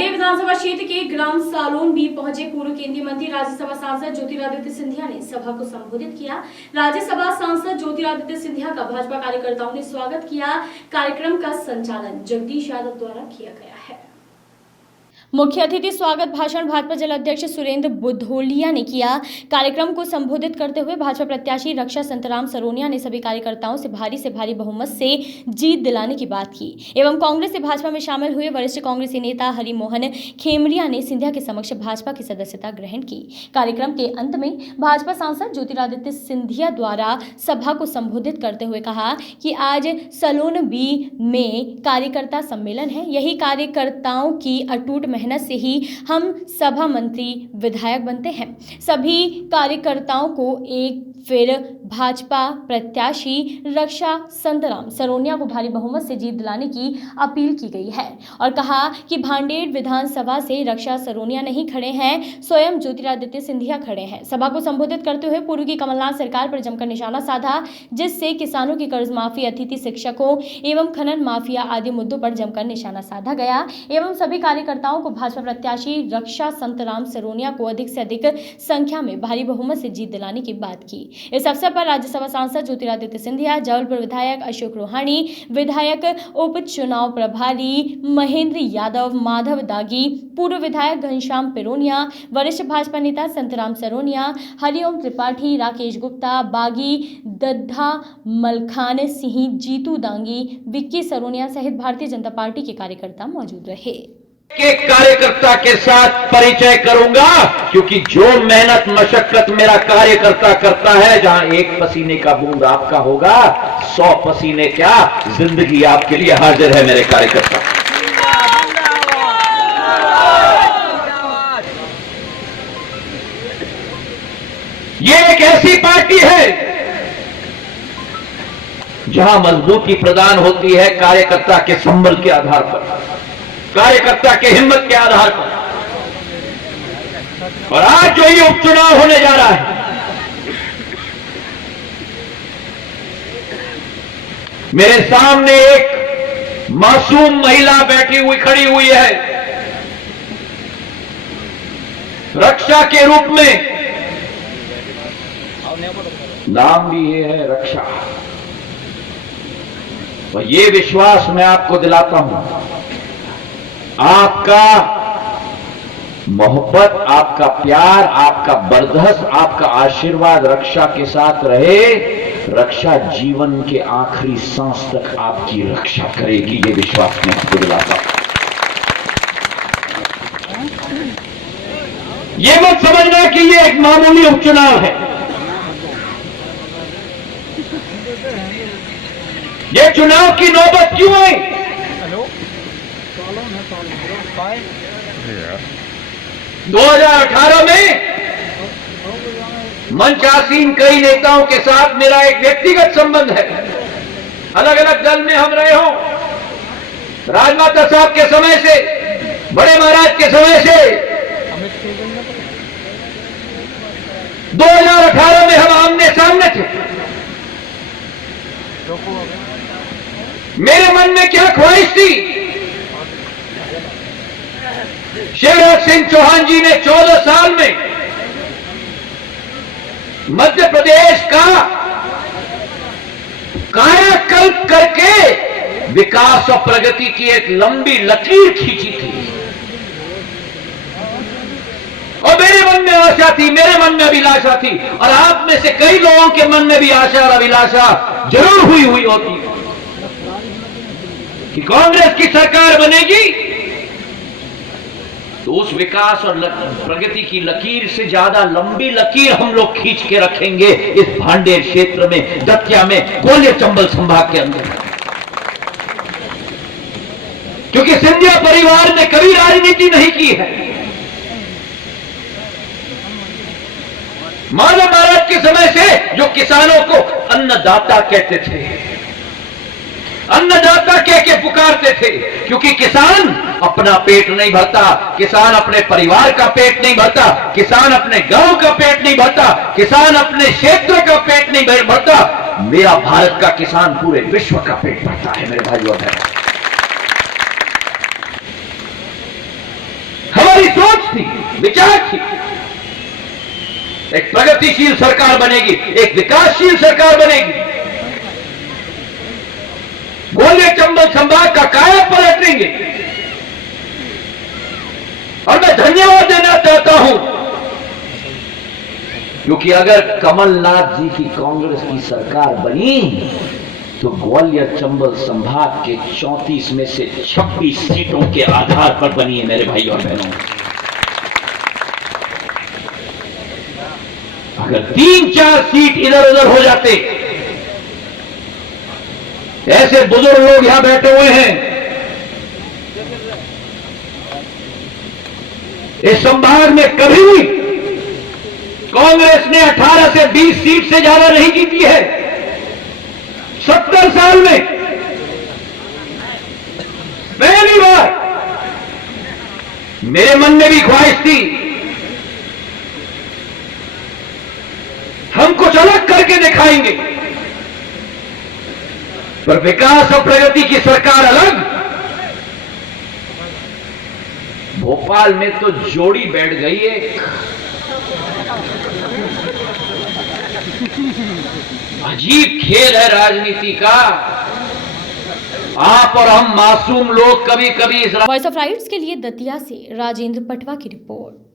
भांडेर विधानसभा क्षेत्र के ग्राम salon B पहुंचे पूर्व केंद्रीय मंत्री राज्यसभा सांसद ज्योतिरादित्य सिंधिया ने सभा को संबोधित किया। राज्यसभा सांसद ज्योतिरादित्य सिंधिया का भाजपा कार्यकर्ताओं ने स्वागत किया। कार्यक्रम का संचालन जगदीश यादव द्वारा किया गया है। मुख्य अतिथि स्वागत भाषण भाजपा जिला अध्यक्ष सुरेंद्र बुद्धोलिया ने किया। कार्यक्रम को संबोधित करते हुए भाजपा प्रत्याशी रक्षा संतराम सरोनिया ने सभी कार्यकर्ताओं से भारी बहुमत से जीत दिलाने की बात की एवं कांग्रेस से भाजपा में शामिल हुए वरिष्ठ कांग्रेसी नेता हरिमोहन खेमरिया ने सिंधिया के समक्ष भाजपा की सदस्यता ग्रहण की। कार्यक्रम के अंत में भाजपा सांसद ज्योतिरादित्य सिंधिया द्वारा सभा को संबोधित करते हुए कहा कि आज सलोन बी में कार्यकर्ता सम्मेलन है। यही कार्यकर्ताओं की अटूट मेहनत से ही हम सभा मंत्री विधायक बनते हैं। सभी कार्यकर्ताओं को एक फिर भाजपा प्रत्याशी रक्षा संतराम सरोनिया को भारी बहुमत से जीत दिलाने की अपील की गई है और कहा कि भांडेर विधानसभा से रक्षा सरोनिया नहीं खड़े हैं, स्वयं ज्योतिरादित्य सिंधिया खड़े हैं। सभा को संबोधित करते हुए पूर्व की कमलनाथ सरकार पर जमकर निशाना साधा, जिससे किसानों की कर्ज माफी, अतिथि शिक्षकों एवं खनन माफिया आदि मुद्दों पर जमकर निशाना साधा गया एवं सभी कार्यकर्ताओं को भाजपा प्रत्याशी रक्षा संतराम सरोनिया को अधिक से अधिक संख्या में भारी बहुमत से जीत दिलाने की बात की। इस अवसर पर राज्यसभा सांसद ज्योतिरादित्य सिंधिया, जबलपुर विधायक अशोक रोहानी, विधायक उप चुनाव प्रभारी महेंद्र यादव, माधव दागी, पूर्व विधायक घनश्याम पिरोनिया, वरिष्ठ भाजपा नेता संतराम सरोनिया, हरिओम त्रिपाठी, राकेश गुप्ता, बागी, दद्धा मलखान सिंह, जीतू दांगी, विक्की सरोनिया सहित भारतीय जनता पार्टी के कार्यकर्ता मौजूद रहे। एक कार्यकर्ता के साथ परिचय करूंगा, क्योंकि जो मेहनत मशक्कत मेरा कार्यकर्ता करता है, जहां एक पसीने का बूंद आपका होगा, 100 पसीने क्या जिंदगी आपके लिए हाजिर है मेरे कार्यकर्ता। ये एक ऐसी पार्टी है जहां मजबूती प्रदान होती है कार्यकर्ता के संबल के आधार पर, कार्यकर्ता के हिम्मत के आधार पर। और आज जो ये उपचुनाव होने जा रहा है, मेरे सामने एक मासूम महिला बैठी हुई खड़ी हुई है, रक्षा के रूप में। नाम भी ये है रक्षा। और ये विश्वास मैं आपको दिलाता हूं, आपका मोहब्बत, आपका प्यार, आपका बरदस्त, आपका आशीर्वाद रक्षा के साथ रहे। रक्षा जीवन के आखिरी सांस तक आपकी रक्षा करेगी, ये विश्वास मैं आपको दिलाता हूं। ये मत समझना कि ये एक मामूली उपचुनाव है। ये चुनाव की नौबत क्यों आई? 2018 में मंचासीन कई नेताओं के साथ मेरा एक व्यक्तिगत संबंध है। अलग अलग दल में हम रहे हों, राजमाता साहब के समय से, बड़े महाराज के समय से। 2018 में हम आमने सामने थे। मेरे मन में क्या ख्वाहिश थी? शिवराज सिंह चौहान जी ने 14 साल में मध्य प्रदेश का कायाकल्प करके विकास और प्रगति की एक लंबी लकीर खींची थी। और मेरे मन में आशा थी, मेरे मन में अभिलाषा थी, और आप में से कई लोगों के मन में भी आशा और अभिलाषा जरूर हुई होती कि कांग्रेस की सरकार बनेगी तो उस विकास और प्रगति की लकीर से ज्यादा लंबी लकीर हम लोग खींच के रखेंगे इस भांडेर क्षेत्र में, दतिया में, ग्वालियर चंबल संभाग के अंदर। क्योंकि सिंधिया परिवार ने कभी राजनीति नहीं की है। माधव महाराज के समय से जो किसानों को अन्नदाता कहते थे, अन्नदाता कह के पुकारते थे, क्योंकि किसान अपना पेट नहीं भरता, किसान अपने परिवार का पेट नहीं भरता, किसान अपने गांव का पेट नहीं भरता, किसान अपने क्षेत्र का पेट नहीं भरता। मेरा भारत का किसान पूरे विश्व का पेट भरता है मेरे भाइयों बहनों। थी, विचार थी। एक प्रगतिशील सरकार बनेगी, एक विकासशील सरकार बनेगी। ग्वालियर चंबल संभाग का काया पलटेंगे। और मैं धन्यवाद देना चाहता हूं, क्योंकि अगर कमलनाथ जी की कांग्रेस की सरकार बनी तो ग्वालियर चंबल संभाग के 34 में से 26 सीटों के आधार पर बनी है मेरे भाई और बहनों। अगर 3-4 सीट इधर उधर हो जाते, ऐसे बुजुर्ग लोग यहां बैठे हुए हैं, इस संभाग में कभी भी कांग्रेस ने 18 से 20 सीट से ज्यादा नहीं जीती है 70 साल में। पहली बार मेरे मन में भी ख्वाहिश थी हम कुछ अलग करके दिखाएंगे, पर विकास और प्रगति की सरकार अलग। भोपाल में तो जोड़ी बैठ गई एक, अजीब खेल है राजनीति का। आप और हम मासूम लोग कभी कभी इस वॉइस ऑफ राइट्स के लिए दतिया से राजेंद्र पटवा की रिपोर्ट।